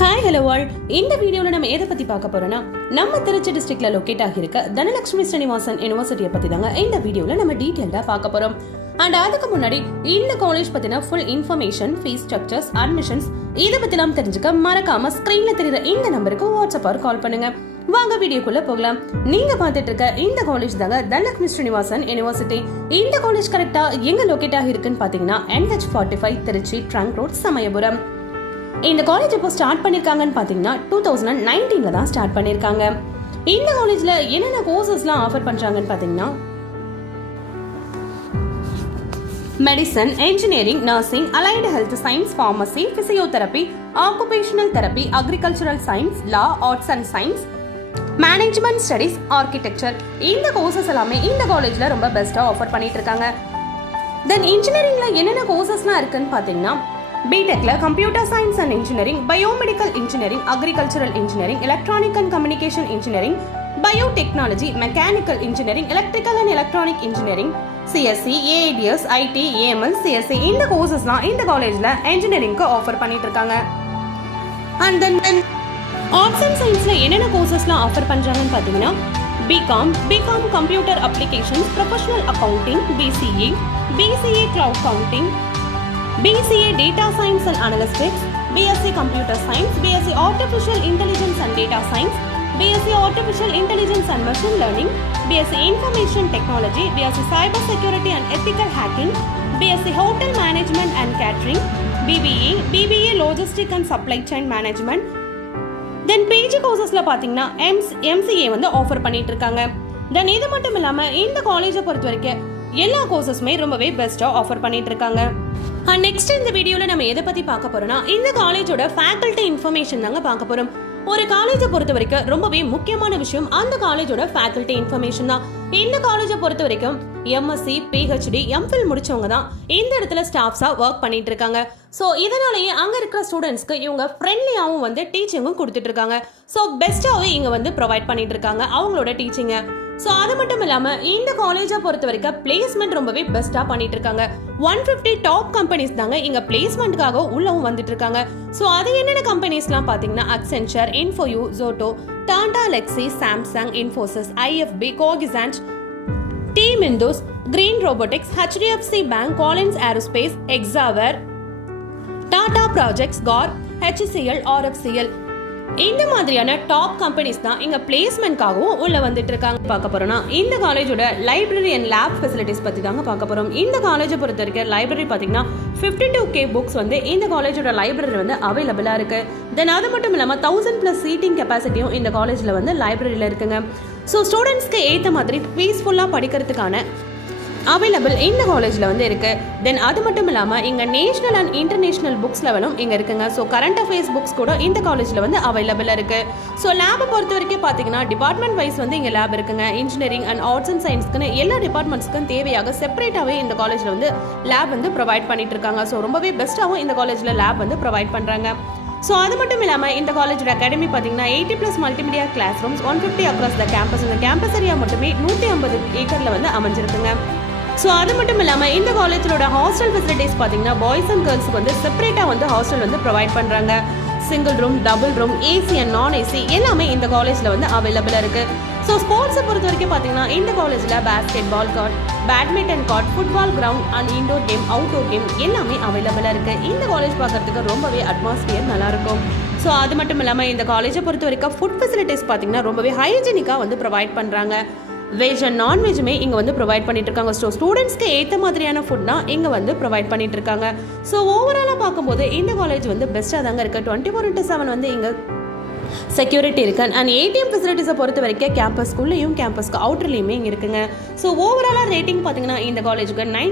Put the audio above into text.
Hi hello all. இந்த வீடியோவில் நம்ம எதை பற்றி பார்க்க போறோம்னா, நம்ம திருச்சி டிஸ்ட்ரிக்ட்ல லொக்கேட் ஆகியிருக்க தனலட்சுமி ஸ்ரீனிவாசன் யூனிவர்சிட்டியை பற்றி தாங்க இந்த வீடியோவில் நம்ம டீட்டெயிலாக பார்க்க போறோம். அண்ட் அதுக்கு முன்னாடி இந்த காலேஜ் பற்றின full information, fees structures, admissions இதை பற்றிலாம் தெரிஞ்சுக்க மறக்காம ஸ்க்ரீனில் தெரியுற இந்த நம்பருக்கு வாட்ஸ்அப் ஆர் கால் பண்ணுங்க. வாங்க வீடியோக்குள்ள போகலாம். நீங்க பார்த்துட்டு இருக்க இந்த காலேஜ் தாங்க தனலட்சுமி ஸ்ரீனிவாசன் யூனிவர்சிட்டி. இந்த காலேஜ் கரெக்டா எங்க லொக்கேட் ஆகிருக்குன்னு பாத்தீங்கன்னா NH45 Trichy trunk road, Samayapuram. இந்த காலேஜ் இப்போ ஸ்டார்ட் பண்ணிருக்காங்கன்னு பாத்தீங்கன்னா 2019ல தான் ஸ்டார்ட் பண்ணிருக்காங்க. இந்த காலேஜ்ல என்னென்ன கோர்சஸ்லாம் ஆஃபர் பண்றாங்கன்னு பாத்தீங்கன்னா medicine, engineering, nursing, allied health science, pharmacy, physiotherapy, occupational therapy, agricultural science, law, arts and science, management studies, architecture. இந்த கோர்சஸ் எல்லாமே இந்த காலேஜ்ல ரொம்ப பெஸ்டா ஆஃபர் பண்ணிட்டு இருக்காங்க. தென் இன்ஜினியரிங்ல என்னென்ன கோர்சஸ்லாம் இருக்குன்னு பாத்தீங்கன்னா பிடெக்ல computer science and engineering, biomedical engineering, agricultural engineering, electronic and communication engineering, biotechnology, mechanical engineering, electrical and electronic engineering, CSC, AIDS, IT, AML, CSC. இந்த கோர்சஸ்லாம் இந்த காலேஜ்ல இன்ஜினியரிங்க்கு ஆஃபர் பண்ணிட்டு இருக்காங்க. அண்ட் தென் ஆர்ட்ஸ் அண்ட் சயின்ஸ்ல என்னென்ன கோர்சஸ்லாம் ஆஃபர் பண்றாங்கன்னு பாத்தீங்கன்னா BCom computer applications, professional accounting, BCA cloud counting, BCA Data Science and Analytics, BSc Computer Science, BSc Artificial Intelligence and Data Science, BSc Artificial Intelligence and Machine Learning, BSc Information Technology, BSc Cyber Security and Ethical Hacking, BSc Hotel Management and Catering, BBA Logistic and Supply Chain Management. Then PG courses-ல பாத்தீங்கன்னா MCA வந்து offer பண்ணிட்டு இருக்காங்க. தென் இது மட்டும் இல்லாம இந்த காலேஜை பொறுத்த வரைக்கும் எல்லா கோர்சஸுமே ரொம்பவே பெஸ்டா ஆஃபர் பண்ணிட்டு இருக்காங்க. நெக்ஸ்ட் இந்த வீடியோல நம்ம எதை பத்தி பார்க்க போறோம்னா, இந்த காலேஜோட ஃபேக்கல்டி இன்ஃபர்மேஷன் தாங்க பார்க்க போறோம். ஒரு காலேஜை பொறுத்த வரைக்கும் ரொம்பவே முக்கியமான விஷயம் அந்த காலேஜோட ஃபேக்கல்டி இன்ஃபர்மேஷன் தான். இந்த காலேஜை பொறுத்த வரைக்கும் MSc, PhD, MPhil முடிச்சவங்க தான் இந்த இடத்துல ஸ்டாஃப்ஸா ஒர்க் பண்ணிட்டு இருக்காங்க. ஸோ இதனாலேயே அங்க இருக்கிற ஸ்டூடெண்ட்ஸ்க்கு இவங்க ஃப்ரெண்ட்லியாவும் வந்து டீச்சிங்கும் கொடுத்துட்டு இருக்காங்க. ஸோ பெஸ்ட்டாவே இங்க வந்து ப்ரொவைட் பண்ணிட்டு இருக்காங்க அவங்களோட டீச்சிங்க. ஸோ அது மட்டும் இல்லாம இந்த காலேஜை பொறுத்த வரைக்கும் பிளேஸ்மெண்ட் ரொம்பவே பெஸ்டா பண்ணிட்டு இருக்காங்க. 150 டாப் கம்பெனிஸ் தாங்க இங்க பிளேஸ்மெண்ட்காக உள்ளவும் வந்துட்டு இருக்காங்க. ஸோ அது என்னென்ன கம்பெனிஸ்லாம் பாத்தீங்கன்னா Accenture, Info-U, Zoto, Tata Elxsi, Samsung, Infosys, IFB, Cognizant, Team Indus, Green Robotics, HDFC Bank, Collins Aerospace, Exaware, Tata Projects, GOR, HCL, RFCL. இந்த மாதிரியான டாப் கம்பெனிஸ் தான் இங்க பிளேஸ்மெண்ட்காகவும் உள்ள வந்துட்டு இருக்காங்க. பார்க்க போறோம்னா இந்த காலேஜோட லைப்ரரி அண்ட் லேப் ஃபெசிலிட்டிஸ் பத்தி தாங்க பார்க்க போறோம். இந்த காலேஜை பொறுத்த வரைக்கும் லைப்ரரி பாத்தீங்கன்னா 52K புக்ஸ் வந்து இந்த காலேஜோட லைப்ரரி வந்து அவைலபிளா இருக்கு. தென் அது மட்டும் இல்லாம 1000+ சீட்டிங் கெப்பாசிட்டியும் இந்த காலேஜ்ல வந்து லைப்ரரியில இருக்குங்க. ஸோ ஸ்டூடெண்ட்ஸ்க்கு ஏற்ற மாதிரி பீஸ்ஃபுல்லா படிக்கிறதுக்கான அவைலபிள் இந்த காலேஜில் வந்து இருக்குது. தென் அது மட்டும் இல்லாமல் இங்கே நேஷனல் அண்ட் இன்டர்நேஷனல் புக்ஸ் லெவலும் இங்கே இருக்குங்க. ஸோ கரண்ட் அஃபேர்ஸ் புக்ஸ் கூட இந்த காலேஜில் வந்து அவைலபிளாக இருக்குது. ஸோ லேபை பொறுத்த வரைக்கும் பார்த்தீங்கன்னா டிபார்ட்மெண்ட் வைஸ் வந்து இங்கே லேப் இருக்குங்க. இன்ஜினியரிங் அண்ட் ஆர்ட்ஸ் அண்ட் சயின்ஸ்க்குன்னு எல்லா டிபார்ட்மெண்ட்ஸ்க்கும் தேவையாக செப்பரேட்டாகவே இந்த காலேஜில் வந்து லேப் வந்து ப்ரொவைட் பண்ணிட்டு இருக்காங்க. ஸோ ரொம்பவே பெஸ்ட்டாகவும் இந்த காலேஜில் லேப் வந்து ப்ரொவைட் பண்ணுறாங்க. ஸோ அது மட்டும் இல்லாமல் இந்த காலேஜோட அகாடமி பார்த்தீங்கன்னா 80+ multimedia class rooms, 150 across the campus. இந்த கேம்பஸ் ஏரியா மட்டுமே 150 ஏக்கரில் வந்து அமைஞ்சிருக்குங்க. ஸோ அது மட்டும் இல்லாமல் இந்த காலேஜோட ஹாஸ்டல் ஃபெசிலிட்டிஸ் பார்த்தீங்கன்னா பாய்ஸ் அண்ட் கேர்ள்ஸுக்கு வந்து செப்பரேட்டாக வந்து ஹாஸ்டல் வந்து ப்ரொவைட் பண்ணுறாங்க. Single room, double room, AC and நான் ஏசி எல்லாமே இந்த காலேஜில் வந்து அவைலபிளாக இருக்குது. ஸோ ஸ்போர்ட்ஸை பொறுத்த வரைக்கும் பார்த்தீங்கன்னா இந்த காலேஜில் basketball court, badminton court, football ground and indoor game, outdoor game எல்லாமே அவைலபிளாக இருக்குது. இந்த காலேஜ் பார்க்கறதுக்கு ரொம்பவே அட்மாஸ்பியர் நல்லாயிருக்கும். ஸோ அது மட்டும் இல்லாமல் இந்த காலேஜை பொறுத்த வரைக்கும் ஃபுட் ஃபெசிலிட்டிஸ் பார்த்தீங்கன்னா ரொம்பவே ஹைஜீனிக்காக வந்து ப்ரொவைட் பண்ணுறாங்க. வெஜ் அண்ட் நான்வெஜ்ஜுமே இங்கே வந்து ப்ரொவைட் பண்ணிட்டு இருக்காங்க. ஸோ ஸ்டூடெண்ட்ஸ்க்கு ஏற்ற மாதிரியான ஃபுட் தான் இங்கே வந்து ப்ரொவைட் பண்ணிட்டு இருக்காங்க. ஸோ ஓவராலாக பார்க்கும்போது இந்த காலேஜ் வந்து பெஸ்ட்டாக தாங்க இருக்குது. 24/7 வந்து இங்கே செக்யூரிட்டி இருக்கு. அண்ட் ATM ஃபெசிலிட்டிஸை பொறுத்த வரைக்கும் கேம்பஸ்க்குள்ளேயும் கேம்பஸ்க்கு அவுட்டர்லேயுமே இங்கே இருக்குங்க. ஸோ ஓவராலாக ரேட்டிங் பார்த்தீங்கன்னா இந்த காலேஜுக்கு 9